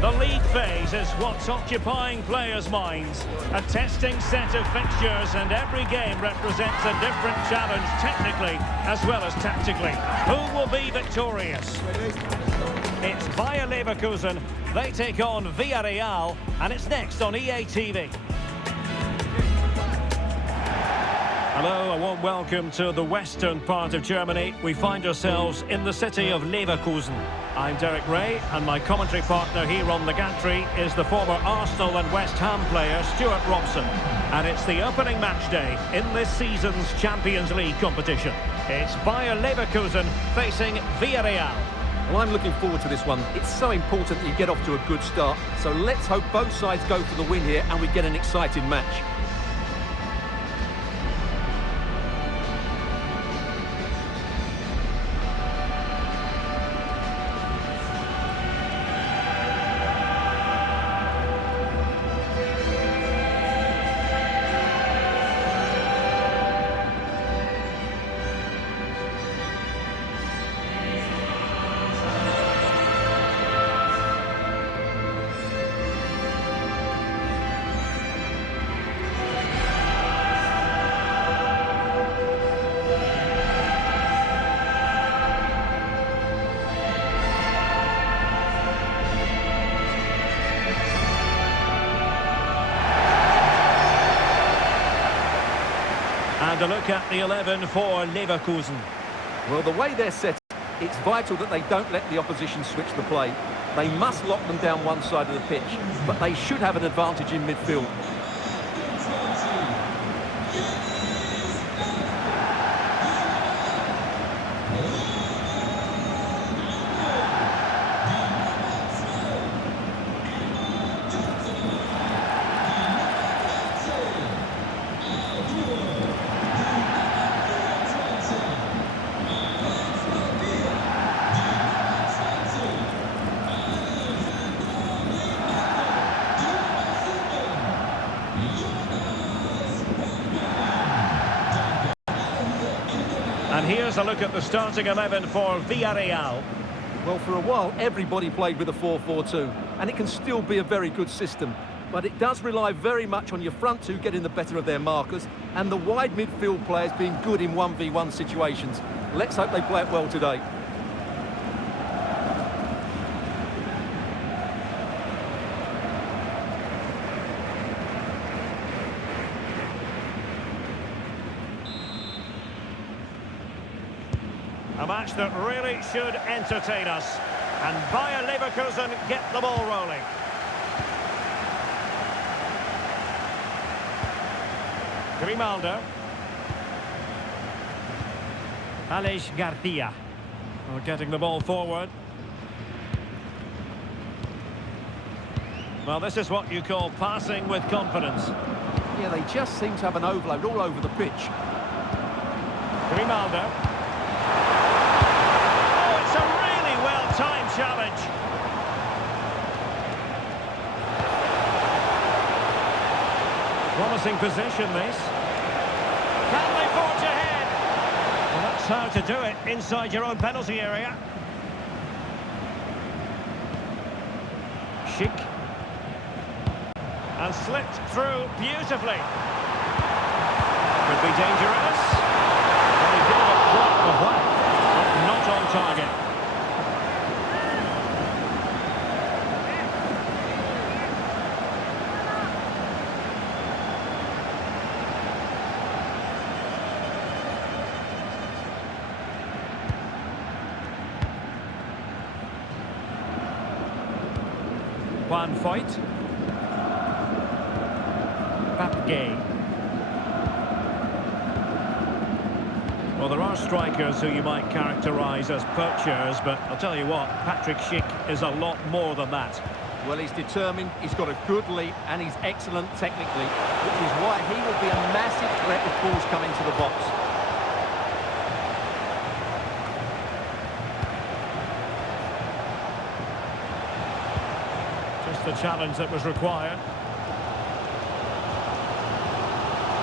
The league phase is what's occupying players' minds. A testing set of fixtures, and every game represents a different challenge technically as well as tactically. Who will be victorious? It's Bayer Leverkusen. They take on Villarreal, and it's next on EA TV. Hello, a warm welcome to the western part of Germany. We find ourselves in the city of Leverkusen. I'm Derek Ray, and my commentary partner here on the gantry is the former Arsenal and West Ham player Stuart Robson. And it's the opening match day in this season's Champions League competition. It's Bayer Leverkusen facing Villarreal. Well, I'm looking forward to this one. It's so important that you get off to a good start. So let's hope both sides go for the win here and we get an exciting match. And a look at the 11 for Leverkusen. Well, the way they're set, it's vital that they don't let the opposition switch the play. They must lock them down one side of the pitch, but they should have an advantage in midfield. And here's a look at the starting 11 for Villarreal. Well, for a while, everybody played with a 4-4-2, and it can still be a very good system. But it does rely very much on your front two getting the better of their markers, and the wide midfield players being good in 1v1 situations. Let's hope they play it well today. A match that really should entertain us. And Bayer Leverkusen get the ball rolling. Grimaldo. Aleix Garcia. Well, getting the ball forward. Well, this is what you call passing with confidence. Yeah, they just seem to have an overload all over the pitch. Grimaldo. Time challenge. Promising position, this. Can they forge ahead? Well, that's how to do it inside your own penalty area. Schick. And slipped through beautifully. Could be dangerous. Well, he gave it quite the whack, but not on target. One fight. Papgay. Well, there are strikers who you might characterise as poachers, but I'll tell you what, Patrick Schick is a lot more than that. Well, he's determined, he's got a good leap, and he's excellent technically, which is why he will be a massive threat if balls come into the box. The challenge that was required.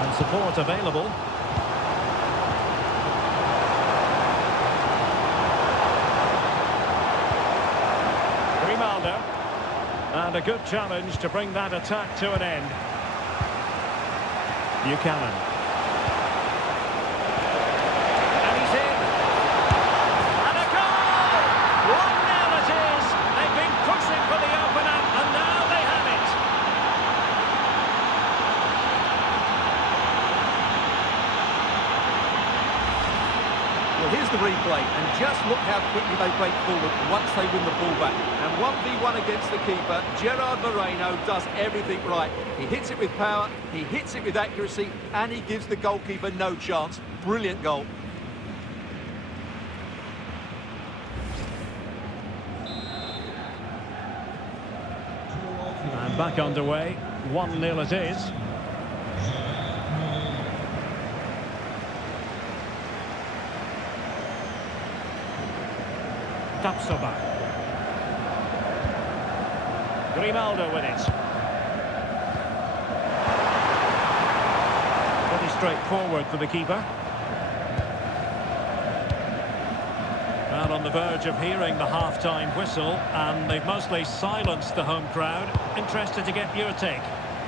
And support available. Grimaldo. And a good challenge to bring that attack to an end. Buchanan. And he's in. And a goal! 1-0 it is. They've been pushing for the opener, and now they have it. Well, here's the replay, and just look how quickly they break forward once they win the ball back. And 1v1 against the keeper, Gerard Moreno does everything right. He hits it with power, he hits it with accuracy, and he gives the goalkeeper no chance. Brilliant goal. And back underway, 1-0 it is. Tapsoba. Grimaldo with it. Pretty straightforward for the keeper. And on the verge of hearing the half-time whistle, and they've mostly silenced the home crowd. Interested to get your take.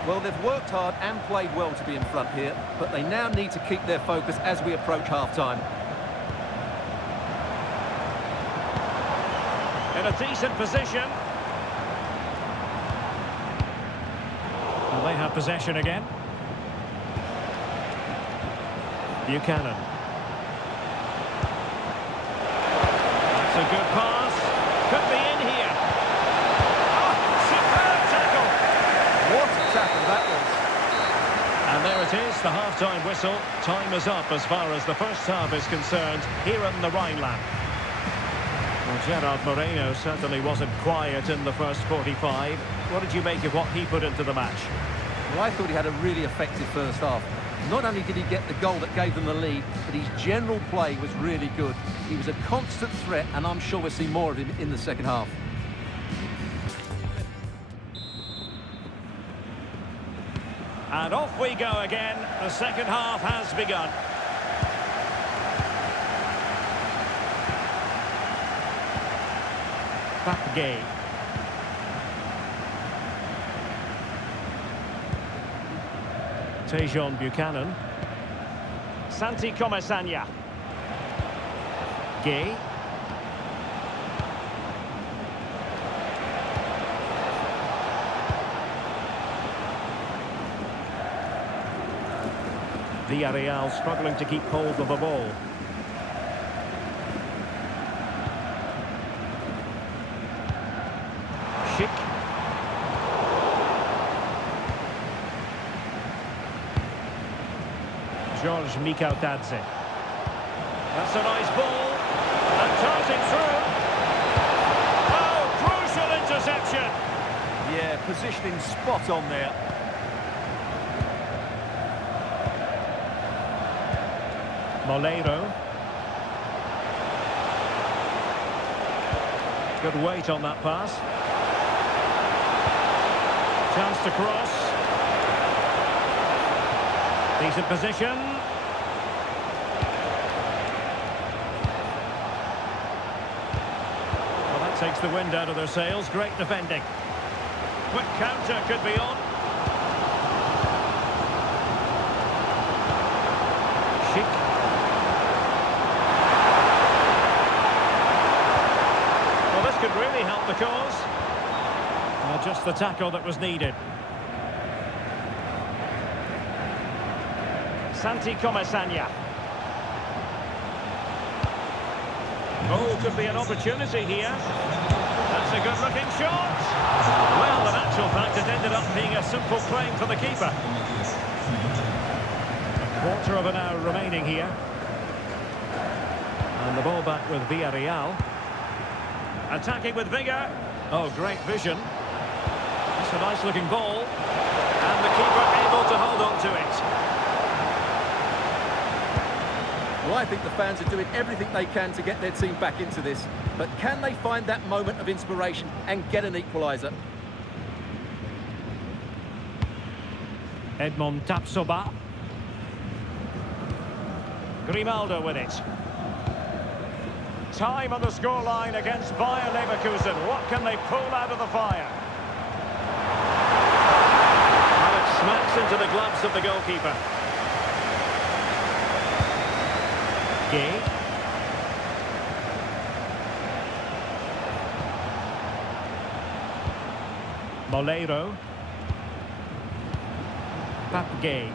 Well, they've worked hard and played well to be in front here, but they now need to keep their focus as we approach half-time. In a decent position. And they have possession again. Buchanan. That's a good pass. Could be in here. Oh, superb tackle. What a tackle that was. And there it is, the half-time whistle. Time is up as far as the first half is concerned here in the Rhineland. Well, Gerard Moreno certainly wasn't quiet in the first 45. What did you make of what he put into the match? Well, I thought he had a really effective first half. Not only did he get the goal that gave them the lead, but his general play was really good. He was a constant threat, and I'm sure we'll see more of him in the second half. And off we go again. The second half has begun. Gay. Tejon Buchanan. Santi Comesaña. Gay. Villarreal struggling to keep hold of the ball. George Mikautadze. That's a nice ball. And darting through. Oh, crucial interception. Yeah, positioning spot on there. Moleiro. Good weight on that pass. Chance to cross. Decent position. Well, that takes the wind out of their sails. Great defending. Quick counter could be on. Schick. Well, this could really help the cause. Well, just the tackle that was needed. Santi Comesaña. Oh, could be an opportunity here. That's a good-looking shot. Well, in actual fact, it ended up being a simple claim for the keeper. A quarter of an hour remaining here. And the ball back with Villarreal. Attacking with vigour. Oh, great vision. It's a nice-looking ball. And the keeper able to hold on to it. Well, I think the fans are doing everything they can to get their team back into this. But can they find that moment of inspiration and get an equaliser? Edmond Tapsoba. Grimaldo with it. Time on the scoreline against Bayer Leverkusen. What can they pull out of the fire? clearance of the goalkeeper. Gay. Moleiro. Gay.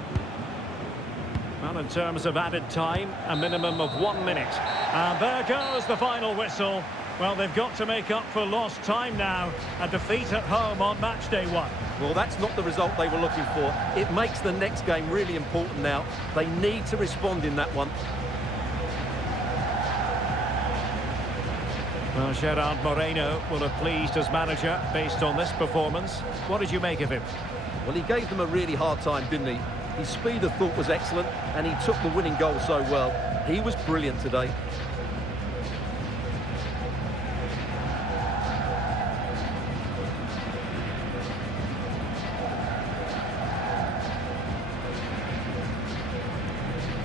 Well, in terms of added time, a minimum of 1 minute. And there goes the final whistle. Well, they've got to make up for lost time now. A defeat at home on match day 1. Well, that's not the result they were looking for. It makes the next game really important now. They need to respond in that one. Well, Gerard Moreno will have pleased his manager based on this performance. What did you make of him? Well, he gave them a really hard time, didn't he? His speed of thought was excellent, and he took the winning goal so well. He was brilliant today.